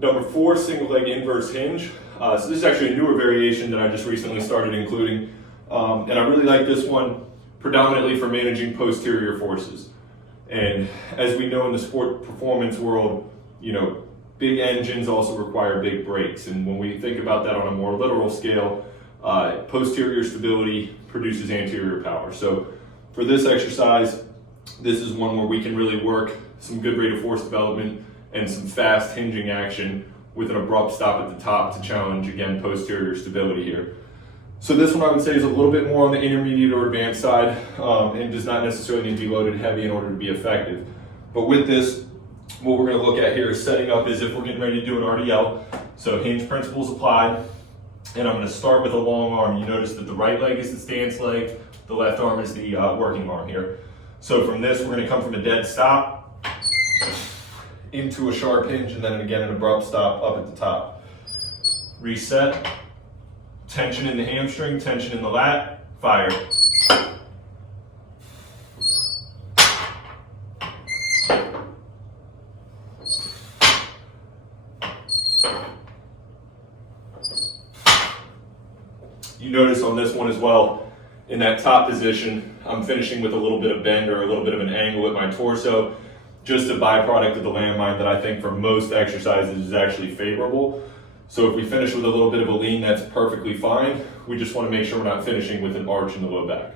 Number 4, single leg inverse hinge. So this is actually a newer variation that I just recently started including. And I really like this one predominantly for managing posterior forces. And as we know in the sport performance world, big engines also require big brakes. And when we think about that on a more literal scale, posterior stability produces anterior power. So for this exercise, this is one where we can really work some good rate of force development and some fast hinging action with an abrupt stop at the top to challenge, again, posterior stability here. So this one I would say is a little bit more on the intermediate or advanced side and does not necessarily need to be loaded heavy in order to be effective. But with this, what we're going to look at here is setting up as if we're getting ready to do an RDL. So hinge principles applied, and I'm going to start with a long arm. You notice that the right leg is the stance leg, the left arm is the working arm here. So from this, we're going to come from a dead stop into a sharp hinge, and then again an abrupt stop up at the top. Reset, tension in the hamstring, tension in the lat, fire. You notice on this one as well, in that top position, I'm finishing with a little bit of bend or a little bit of an angle at my torso, just a byproduct of the landmine that I think for most exercises is actually favorable. So if we finish with a little bit of a lean, that's perfectly fine. We just want to make sure we're not finishing with an arch in the low back.